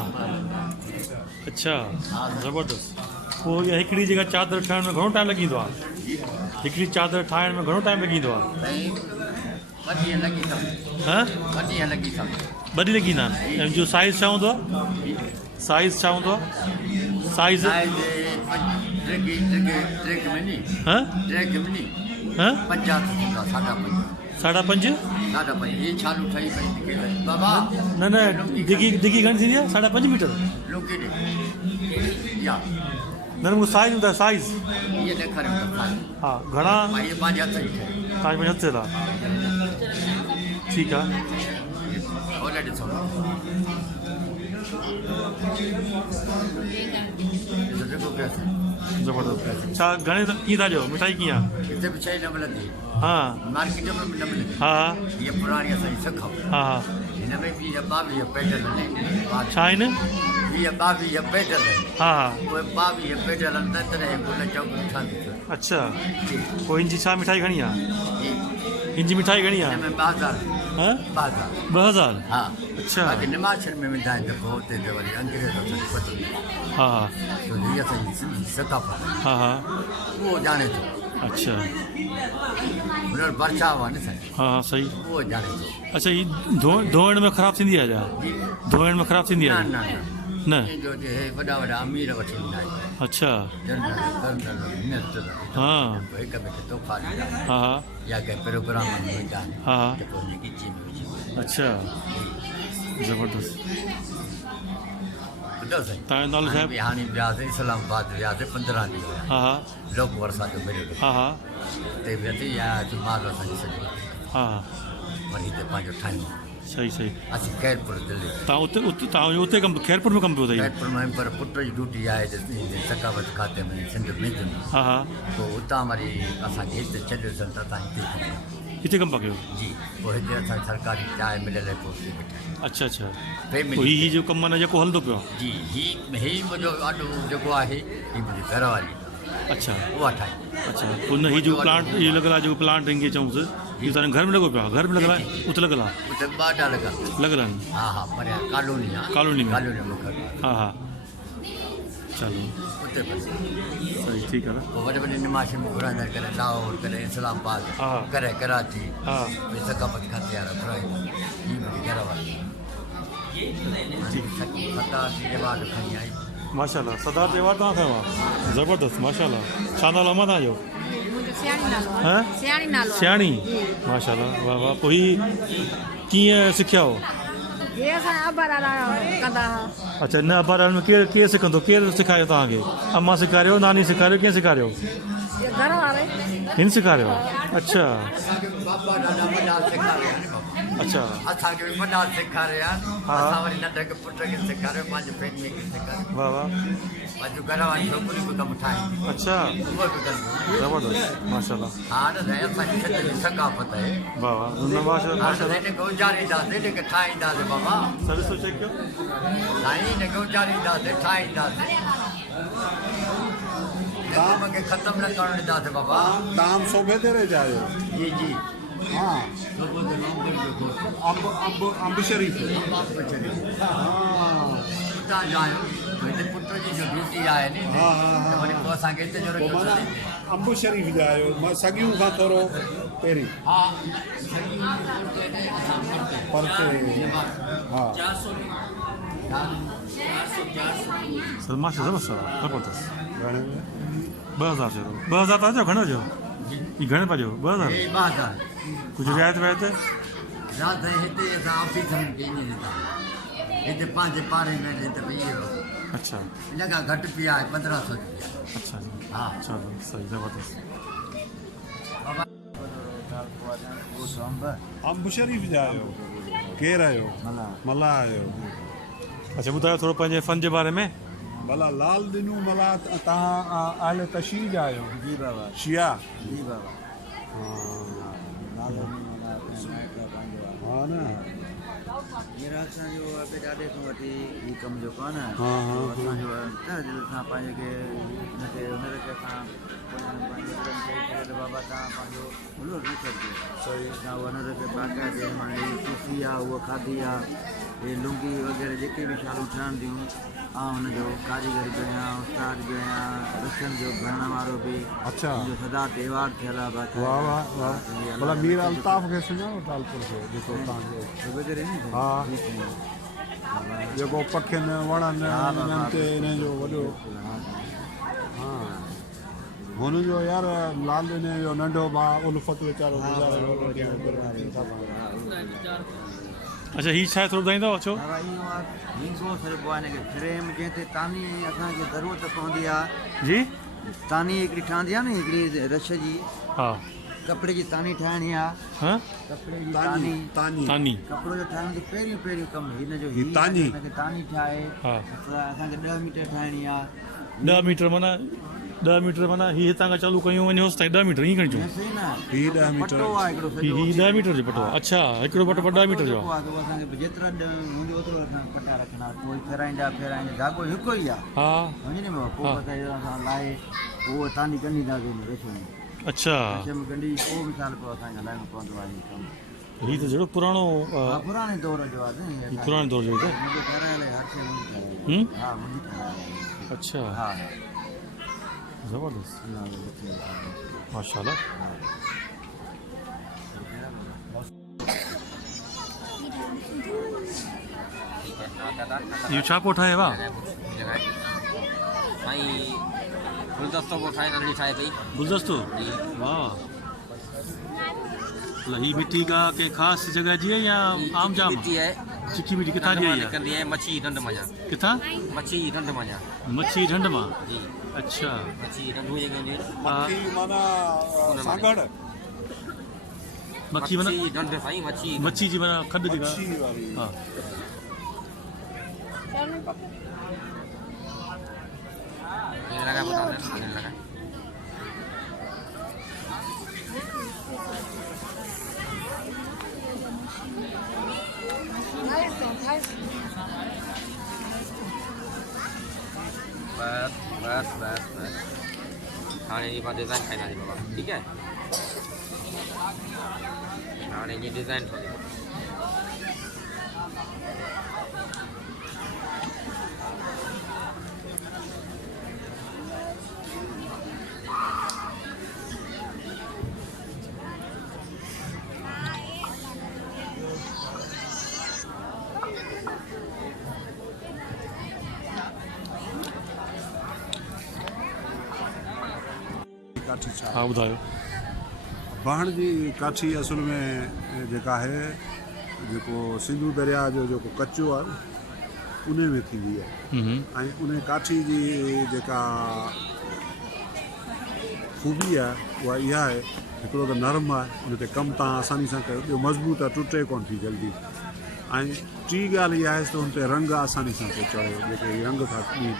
अच्छा ज़बरदस्त पोइ इहा हिकिड़ी जॻह चादर ठाहिण में घणो टाइम लॻी वेंदो आहे हिकिड़ी चादर ठाहिण में घणो टाइम लॻी वेंदो आहे साईं ॿ ॾींहं लॻी सघनि हा 2 ॾींहं लॻी सघनि 2 ॾींहं लॻी वेंदा आहिनि ऐं जो साइज़ छा हूंदो आहे साइज़ छा हूंदो आहे साइज़ ड्रेग में नी हा ड्रेग में नी हा 50 थींदो आहे 5.5 5.5 ये छालू ठही पई निकिरे बाबा न न डिगी घणी थींदी आहे 5.5 मीटर लुकी ॾे या न मूंखे साइज़ ॿुधायो साइज़ ये ॾेखारियो त हा घणा ये पंहिंजे हथ जी तव्हांजे हथ आहे ठीकु आहे खोले ॾिसो ज़बरदस्त छा घणे कीअं था ॾियो मिठाई कीअं आहे हिते बि शइ न मिलंदी हा मार्केट में बि न मिलंदी हा ये पुराणी असांजी सिखो हा हा हिन में बि 22 पेडल आहिनि छा आहिनि 22 पेडल आहिनि हा हा उहे 22 पेडल अंदरि तरह गुल चौक ठहंदी अच्छा पोइ हिन जी छा मिठाई घणी आहे हिन जी मिठाई घणी आहे हिन में 2000 हाँ 2000 हाँ अच्छा बाक़ी निमाशन में वेंदा आहिनि त पोइ हुते त वरी अंग्रेज़ असांखे पतो हा छो हीअ असांजी सिंधी सकाफ़त हा हा उहो ॼाणे थो अच्छा हुन वटि बर्छाव आहे न साईं हाँ हाँ सही उहो ॼाणे थो अच्छा ये धोइण में ख़राबु थींदी आहे छा धोइण में ख़राबु थींदी न आहे न न जो हे वॾा वॾा अमीर वठी ईंदा आहिनि अच्छा जनरल कर्नल मिनिस्टर हाँ हिक ॿिए खे तोहफ़ा ॾींदा आहिनि हा हा या कंहिं प्रोग्राम में वेंदा आहिनि हा त पोइ हुन ॻिची में विझी अच्छा ज़बरदस्त ॿुधो साईं तव्हांजो नालो छा आहे हाणे वियासीं इस्लामाबाद वियासीं 15 ॾींहं हा हा लोक वरसा जो मिलियो हा हा हुते वियासीं या माल असांजी सॼो हा वरी हिते पंहिंजो ठाहियूं सही सही असीं खैरपुर दिल्ली तव्हां तव्हां उते कमु खैरपुर में कमु पियो अथई खैरपुर में पर पुट जी ड्यूटी आहे सकावत खाते में सिंध में हा हा पोइ उतां वरी असांखे हिते छॾियोसीं त असां हिते हिते कमु कमु पिया कयो जी पोइ हिते असां सरकारी चांहि मिलियल आहे पोइ हिते वेठा अच्छा अच्छा फैमिली पोइ हीअ जो कमु आहे न जेको हलंदो पियो आहे जी ही मुंहिंजो ॾाढो जेको आहे ही मुंहिंजी घरवारी अच्छा उहा ठाही अच्छा पोइ न हीअ जो प्लांट इहो लॻल आहे जेको प्लांट हीअं चऊंसि इहो तव्हांजे घर में लॻो पियो आहे घर में लॻल आहे उते लॻल आहे उते ॿाॾा लॻा लॻल आहिनि हा हा परियां कॉलोनी आहे कॉलोनी में कॉलोनी में घर हा हा चलो उते बसि सही ठीकु आहे न पोइ वॾे वॾे निमाशन में घुराईंदा करे लाहौर करे इस्लामाबाद हा करे कराची हा भई सकाफ़त खाते वारा घुराईंदा ही मुंहिंजी घरवारी सरदार जी रिवाज खणी आई माशाल्लाह सरदार त्योहार तव्हां खयो आहे ज़बरदस्त माशाल्लाह छा नालो आहे तव्हांजो हाँ सियाणी माशाल्लाह वाह वाह पोइ हीअ कीअं सिखिया हो अच्छा न अबाराल में केरु सिखंदो केरु सेखारियो तव्हांखे अम्मा सेखारियो नानी सेखारियो कीअं सेखारियो हिन सेखारियो अच्छा बाबा ॾाढा वॾा सेखारिया अच्छा असांखे बि वॾा सेखारिया हा असां वरी नंढे खे पुट खे सेखारियो पंहिंजे फैमिली खे सेखारियो वाह वाह पंहिंजो घर वारी छोकिरियूं बि कमु ठाहिनि अच्छा उहे बि कंदियूं ज़बरदस्त माशाल्लाह हा न साईं असांजी सॼी सकाफ़त आहे वाह वाह न हाणे माशाल्लाह हिनखे उजारींदासीं हिनखे ठाहींदासीं बाबा सर्विस तो चेक कयो साईं हिनखे उजारींदासीं ठाहींदासीं काम खे ख़तमु न करणु ॾींदासीं बाबा ताम सोभे ते रहिजा आहियो जी जी हाँ अंब शरीफ उतां जो आहियूं हिते पुट जी जो ड्यूटी आहे नी हा हा त हा वरी पोइ असांखे हिते जो पोइ माना रखियो अंब शरीफ जा आहियो मां सॻियूं खां थोरो पहिरीं हा परते हा सर माशा ज़बरदस्त घणे में 2000 चयो 2000 था चओ घणो चयो ही घणे पिया चयो 2000 हे ॿार कुझु रिआयत विआयत राति हिते असां ऑफिसरनि खे ईअं ॾींदा हिते पंहिंजे पाड़े में हिते भई अच्छा हिन खां घटि पी आहे 1500 रुपया अच्छा हा चलो सही ज़बरदस्त अंब शरीफ जा आहियो केरु आहियो मला आहियो अच्छा ॿुधायो थोरो पंहिंजे फ़न जे बारे में भला लाल दिनू मला तव्हां आले तशरीह जा आहियो जी बाबा शिया जी बाबा हा न हींअर असांजो अॻे ॾाढे खां वठी हीउ कमु जेको आहे न हा, हा, असांजो तह दिलि सां पंहिंजे खे हुनखे हुनर खे असां पंहिंजे त बाबा तव्हां पंहिंजो हुनर न करिजो सही असां हुनर खे बाक़ाइदे माना हीअ सूफ़ी आहे उहा खाधी आहे हे लुंगी वग़ैरह जेके बि शालूं ठहनि थियूं हुनजो कारीगर बि आहियां उस्ताद बि आहियां रशन जो भरण वारो बि अच्छा मुंहिंजो सदा त्योहार थियल आहे वाह वाह वाह भला मीर अल्ताफ़ खे सुञाणो तालपुर खे जेको तव्हांजो हा जेको पखियुनि वणनि इन्हनि ते हिन जो वॾो हा हुनजो यार लाल हिन जो नंढो भाउ उल्फत वीचारो अच्छा हीअ छा आहे थोरो ॿुधाईंदव अचो हिंगो चइबो आहे हिनखे फ्रेम जंहिं ते तानी असांखे ज़रूरत पवंदी आहे जी तानी हिकिड़ी ठहंदी आहे न हिकिड़ी रश जी हा कपिड़े जी तानी ठाहिणी आहे हाँ कपिड़े जी तानी तानी कपिड़ो जो ठाहिण जो पहिरियों कमु हिनजो ही तानी हिनखे तानी ठाहे हा असांखे 10 मीटर ठाहिणी आहे 10 मीटर माना 10 मीटर माना हीअ हितां खां चालू कयूं वञो ताईं 10 मीटर ईअं खणिजो सही न ही 10 मीटर पटो आहे हिकिड़ो सॼो हीअ 10 मीटर जो पटो आहे अच्छा हिकिड़ो पटो 10 मीटर जो आहे असांखे जेतिरा हूंदो ओतिरो असां पटा रखंदा पोइ फेराईंदा धाॻो हिकु ई आहे हा सम्झ न पोइ असां लाहे उहो तानी कंदींदासीं रश में अच्छा रश में कंदी पोइ मिसाल पोइ असांखे हलाइणो पवंदो आहे कमु हीअ त जहिड़ो पुराणो पुराने दौर जो आहे पुराणे दौर जो मुंहिंजे घर वाले हर शइ मुंहिंजी ठाराई हा मुंहिंजी ठाराई अच्छा हा ज़बरदस्त माशाल्लाह इहो छा पोइ ठाहे वाह साईं गुलदस्तो पोइ ठाहे नंढी ठाहे पई गुलदस्तो वाह ही मिट्टी का के खास जगह जी है या आम जाम मिट्टी है चिकी मिट्टी किथां जी है निकलती है मच्छी ढंड मां किथां मच्छी ढंड मां मच्छी ढंड मां जी अच्छा मच्छी ढंडू ये कहंदे मक्खी माना सांगड़ मच्छी माना ढंड साईं मच्छी जी माना खंड जी मच्छी वारी हां ये लगा बता दे ये लगा बस हाणे ये बात डिजाइन ठाहींदा जी बाबा ठीक है हाणे ये डिजाइन ठाही काठी छा हाँ ॿुधायो बाण जी काठी असल में जेका आहे जेको सिंधू दरिया जो जेको कचो आहे उन में थींदी आहे ऐं उन काठी जी जेका ख़ूबी आहे उहा इहा आहे हिकिड़ो त नरम आहे उन ते कमु तव्हां आसानी सां कयो ॿियो मज़बूत आहे टुटे कोन थी जल्दी ऐं टी ॻाल्हि इहा आहे त हुन ते रंग आसानी सां थो चढ़े जेके रंग था ॾियनि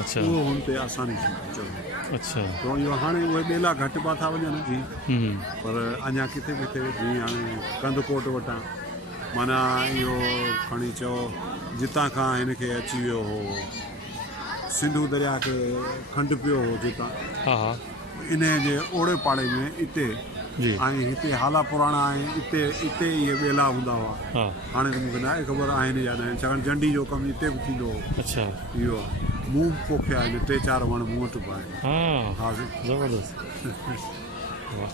अच्छा उहो हुन ते आसानी सां थो चढ़े अच्छा तो इहो हाणे उहे ॿेला घटि पिया था वञनि जी पर अञा किथे किथे जीअं हाणे कंदकोट वटां माना इहो खणी चओ जितां खां हिनखे अची वियो हो सिंधू दरिया खे खंडु पियो हो जितां हा हा इन जे ओड़े पाड़े में इते जी ऐं हिते हाला पुराणा ऐं इते इहे ॿेला हूंदा हुआ हा हाणे त मूंखे न आहे ख़बर आहिनि या न आहिनि छाकाणि झंडी जो कमु इते बि थींदो हो अच्छा इहो मूं पोखिया आहिनि 3-4 वण मूं वटि बि आहिनि हाँ हा ज़बरदस्त वाह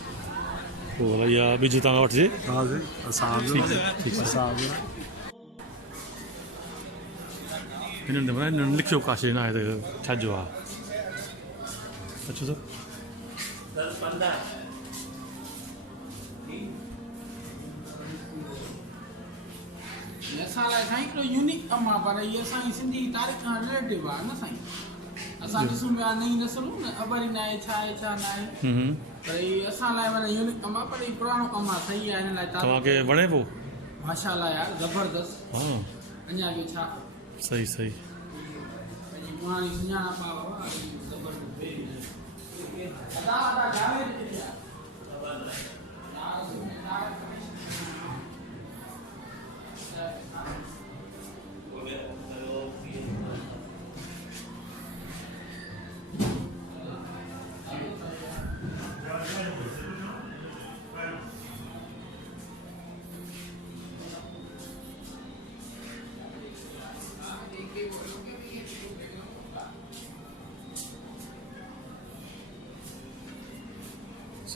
पोइ भला इहा ॿिज तव्हां वठिजे हा जी असां हिननि हिननि लिखियो काशे न आहे त छाजो आहे अचो सर असां लाइ साईं हिकिड़ो यूनिक कमु आहे पर इहे असांजी सिंधी तारीख़ खां रिलेटिव आहे न साईं असां ॾिसूं पिया नई नसलूं न ख़बर ई न आहे छा न आहे पर इहे असां लाइ माना यूनिक कमु आहे पर इहो पुराणो कमु आहे सही आहे हिन लाइ तव्हांखे वणे पियो माशाल्लाह यार ज़बरदस्त हा अञा ॿियो छा सही सही पंहिंजी पुराणी सुञाणप आहे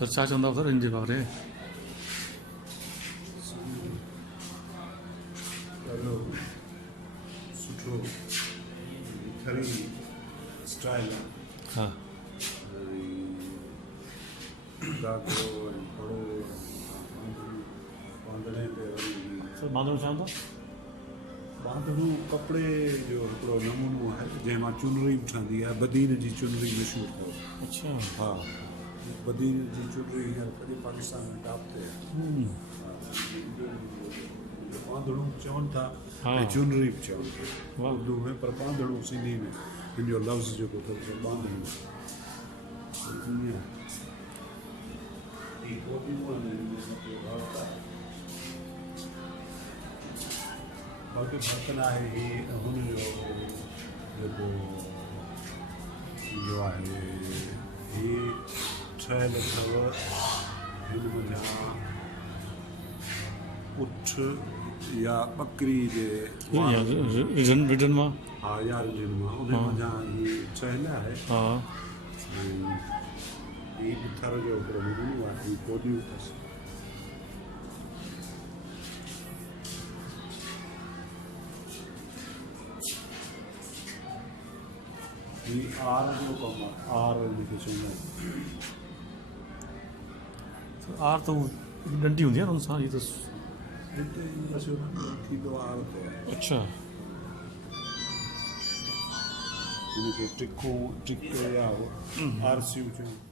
सर छा चवंदा सर हिन जे बारे ॾाढो सुठो खरी स्टाइल आहे हा ॾाढो थोरो बांधणे ते वरी सर बांधणो छा हूंदो बांधणो कपिड़े जो हिकिड़ो नमूनो आहे जंहिंमां चुनरी बि ठहंदी आहे बदीन जी चुनरी मशहूरु अथव अच्छा हा बदीन जी चुनरी हींअर कॾहिं पाकिस्तान में टॉप ते आहे बांधणो चवनि था ऐं चुनरी बि चवनि था उर्दू में पर बांधणो सिंधी में हिन जो लफ़्ज़ जेको अथव बांधणो बाक़ी बर्तन आहे हीअ हुनजो जेको इहो आहे हीअ ठहियल अथव हिन जा उठ या बकरी जे रिटर्न मां हा यार जिन मां उन मञा ही चहल आहे हा ई पत्थर जे ऊपर मुड़ियो आहे ई कोडियूं अथसि ही आर जो कमु आहे आर जेके चवंदा आहिनि आर त डंडी हूंदी आहे न हुन सां इहा त हिते बसि थींदो आहे त अच्छा हुनखे टिको या आरसियूं चऊं